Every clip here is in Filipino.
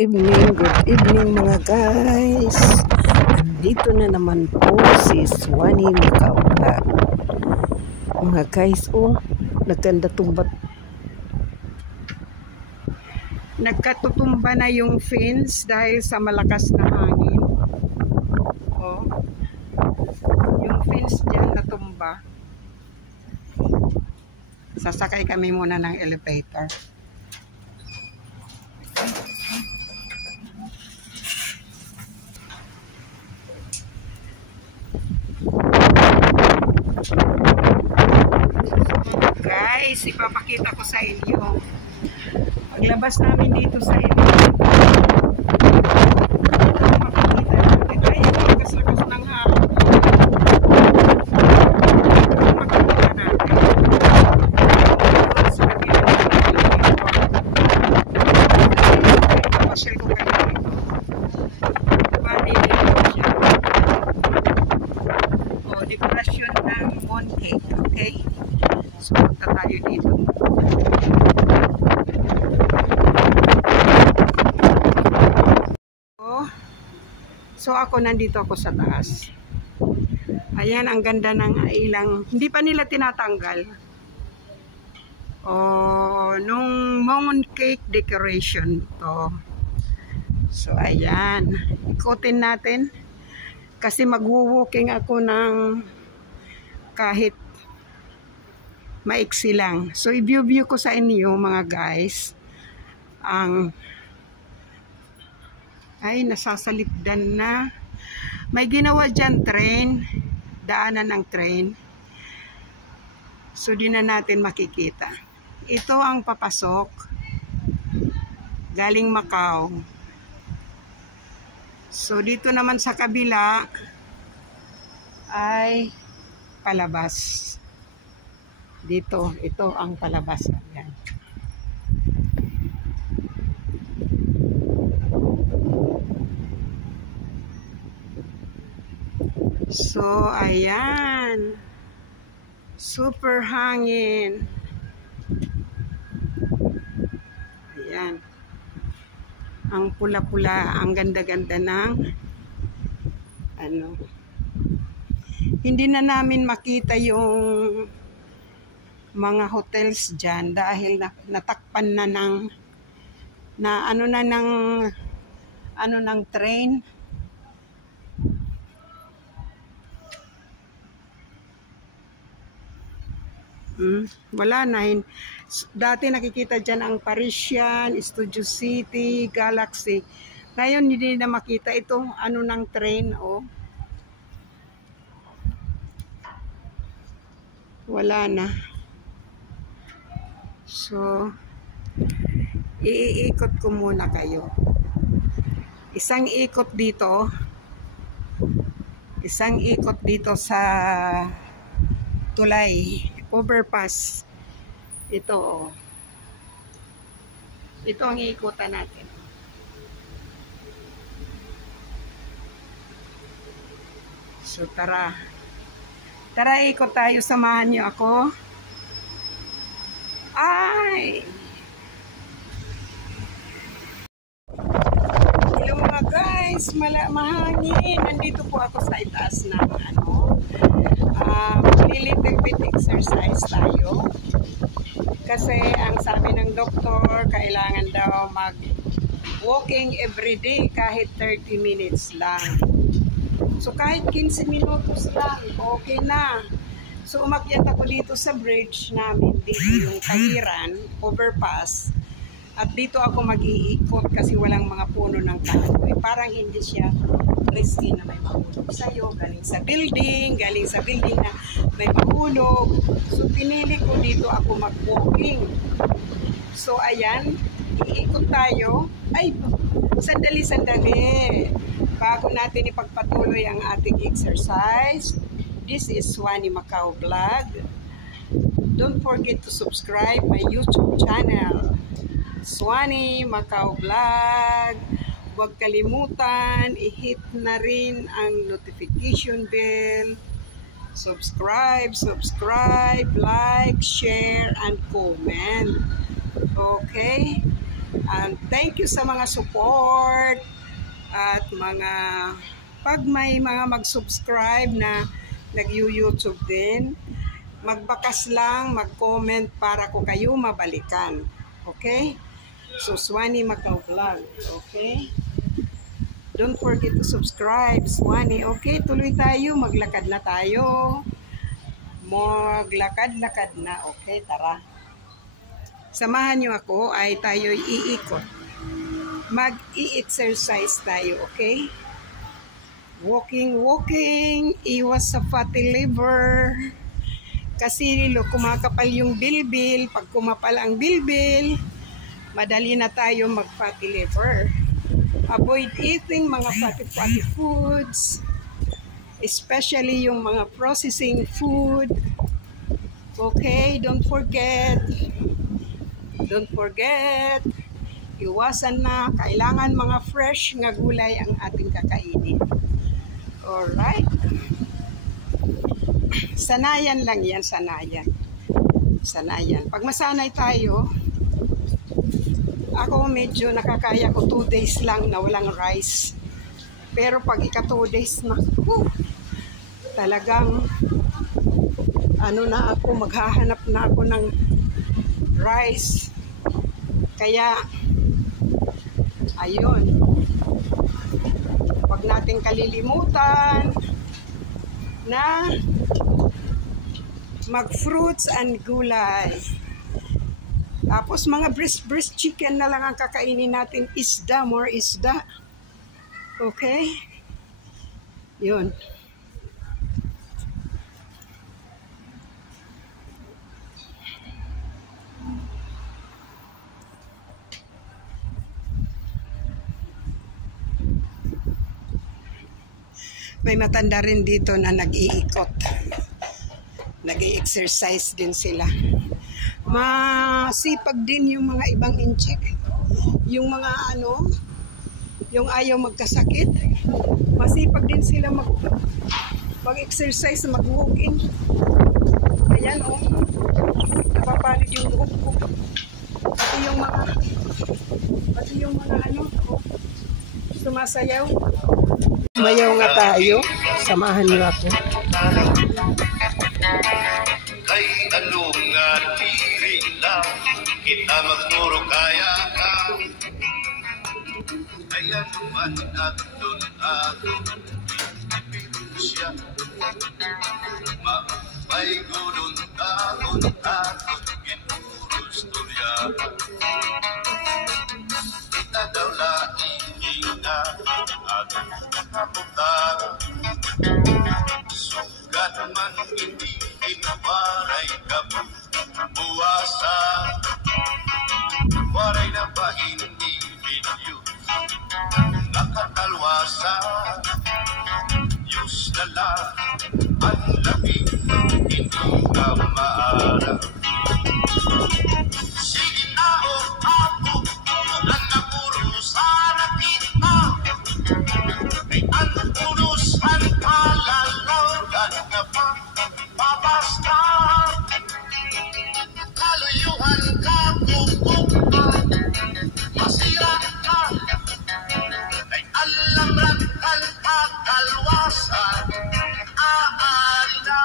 Good evening mga guys. Andito na naman po si Swanee Macau Vlog. Mga guys, nagkatutumba na yung fence dahil sa malakas na hangin. Oh, yung fence dyan natumba. Sasakay kami muna ng elevator. Guys, ipapakita ko sa inyo. Paglabas namin dito sa inyo, makikita natin. Ay, lakas-lakas ng hangin. Makikita natin. Sa kanila papasyal ko kayo dito. Bali dito siya. O, dekorasyon ng mooncake. Okay? So, punta tayo dito. So, ako nandito ako sa taas. Ayan, ang ganda ng ilang. Hindi pa nila tinatanggal. Nung mooncake decoration to. So, ayan. Ikutin natin. Kasi mag-walking ako ng kahit maiksi lang. So, i-view ko sa inyo mga guys ang ay nasasalikdan na. May ginawa dyan train, daanan ng train. So, di na natin makikita. Ito ang papasok galing Macau. So, dito naman sa kabila ay palabas. Dito, ito ang palabas. Ayan. So, ayan. Super hangin. Ayan. Ang pula-pula, ang ganda-ganda ng ano. Hindi na namin makita yung mga hotels dyan dahil natakpan na ng train. Wala na. Dati nakikita dyan ang Parisian, Studio City, Galaxy. Ngayon hindi na makita itong ng train. Wala na. So, iikot ko muna kayo. Isang ikot dito sa tulay, overpass. Ito ang iikutan natin. So, tara, ikot tayo, samahan niyo ako. Ay! Hello mga guys, mahangin. Nandito po ako sa itaas ng little bit exercise tayo. Kasi ang sabi ng doktor, kailangan daw mag-walking everyday kahit 30 minutes lang. So kahit 15 minutos lang, okay na. So umakyat ako dito sa bridge namin, dito yung Tahiran, overpass. At dito ako mag-iikot kasi walang mga puno ng kahoy. Parang hindi siya risky na may mahulog sa'yo. Galing sa building na may mahulog. So pinili ko dito ako mag-walking. So ayan, iikot tayo. Ay, sandali. Bago natin ipagpatuloy ang ating exercise, this is Swanee Macau Vlog. Don't forget to subscribe my YouTube channel, Swanee Macau Vlog. Huwag kalimutan, i-hit na rin ang notification bell. Subscribe, like, share, and comment. Okay? And thank you sa mga support at mga pag may mga mag-subscribe na nag-YouTube din, magbakas lang, mag-comment para ko kayo mabalikan. Okay? So, Swanee Macau Vlog. Okay? Don't forget to subscribe, Swanee. Okay, tuloy tayo. Maglakad na tayo. Maglakad-lakad na. Okay, tara. Samahan nyo ako ay tayo iikot. Mag-i-exercise tayo, okay? Walking. Iwas sa fatty liver. Kasi kumakapal yung bilbil. Pag kumapal ang bilbil, madali na tayo mag-fatty liver. Avoid eating mga fatty foods, especially yung mga processing food. Okay, don't forget, iwasan na, kailangan mga fresh nga gulay ang ating kakainin. Alright? Sanayan lang yan, sanayan. Pag masanay tayo, ako medyo nakakaya ko 2 days lang na walang rice. Pero pag ika 2 days na, talagang na ako, maghahanap na ako ng rice. Kaya, ayun. Huwag natin kalilimutan na mag-fruits and gulay. Tapos mga breast chicken na lang ang kakainin natin. Isda, more isda. Okay? Yun. May matanda rin dito na nag-iikot. Nag-i-exercise din sila. Masipag din yung mga ibang inchik. Yung mga yung ayaw magkasakit. Masipag din sila mag-exercise, mag-walking. Ayan napapalid yung buhok ko. Pati yung mga sumasayaw. Mayaw nga tayo. Samahan niyo ako. Kay anong nga tiri lang kita magturo kaya ka kaya naman atun siya mapay gulong takot ginurus turya kita daw laing na atong nakaputara sugat man hindi waray kabuwasa waray na ba hindi video nakatalwasa Diyos na lang ang lamig hindi ka maara sige na ako ulan na puro sana kita may anpulos ang kalalagan na pa babasta kaluyuhan ka kukupa masira ka ay alam lang kalwasan aari na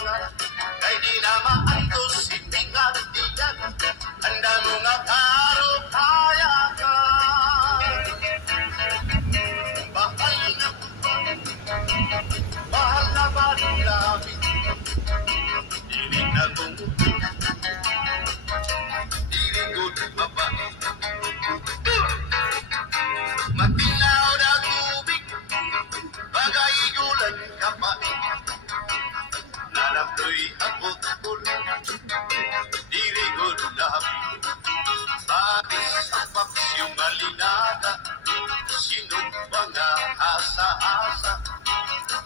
pangat kay di na maantos siningat tiyan anda mo nga karo kaya ka bahal na ba labi dili na kong dili good baba matinaw na tubig bagay gulan kapait nanaptoy abot dili good labi bagay sa paksyong alinada sinong mga asa-asa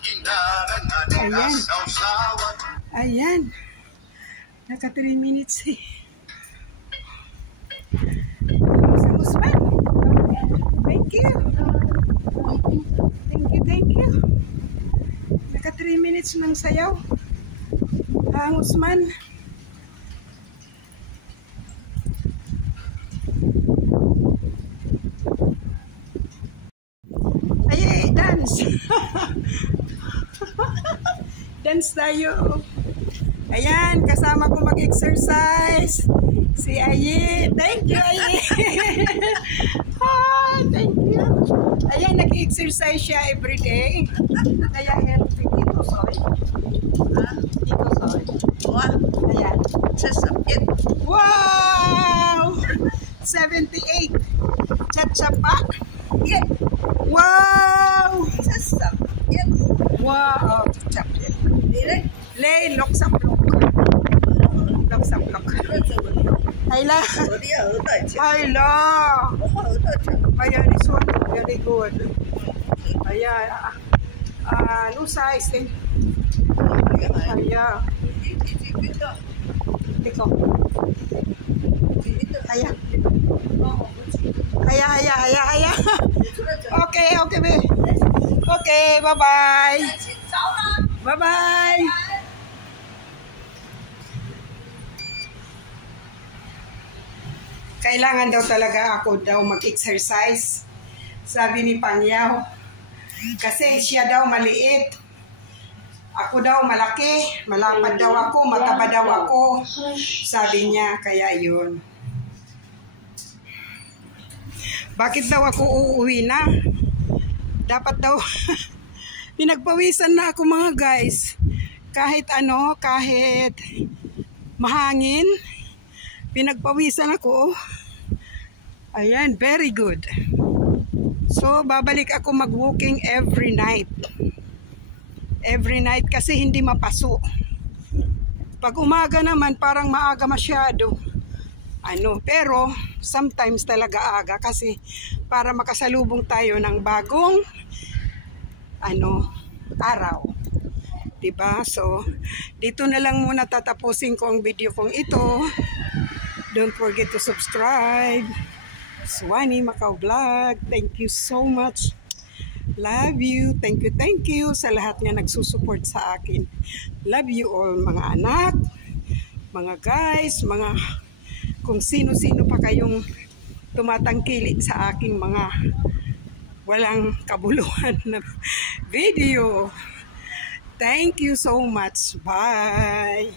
hinarangan na sausawan. Ayan. Naka 3 minutes eh. Sa Usman. Thank you. Thank you. Naka 3 minutes ng sayaw. Ang Usman. Ay, dance. Dance tayo. Ayan, kasama ko mag-exercise. Si Aye. Thank you, Aye. Thank you. Ayan, nag-exercise siya everyday. Kaya healthy. Dito, sorry. Dito, sorry. Ayan. Wow! 78. Chat-chapa. Wow! Wow! Chat-chapa. Lay, loksak-lok. Loksak-lok. Hayla. Hayla. Ayan, this one. Very good. Ayan. No size eh. Ayan. Ikaw. Ayan. Ayan. Okay, babe. Okay, bye-bye. Bye-bye. Kailangan daw talaga ako daw mag-exercise. Sabi ni Pangyaw. Kasi siya daw maliit. Ako daw malaki. Malapad daw ako. Mataba daw ako. Sabi niya. Kaya yun. Bakit daw ako uuwi na? Dapat daw. Pinagpawisan na ako mga guys. Kahit mahangin. Pinagpawisan ako. Ayan, very good. So, babalik ako mag-walking every night. Every night kasi hindi mapaso. Pag umaga naman, parang maaga masyado. Pero sometimes talaga aga kasi para makasalubong tayo ng bagong araw. Diba? So, dito na lang muna tatapusin ko ang video kong ito. Don't forget to subscribe. Suwani Macau Vlog. Thank you so much. Love you. Thank you sa lahat nga nagsusupport sa akin. Love you all mga anak, mga guys, mga kung sino-sino pa kayong tumatangkili sa aking mga walang kabuluhan na video. Thank you so much. Bye.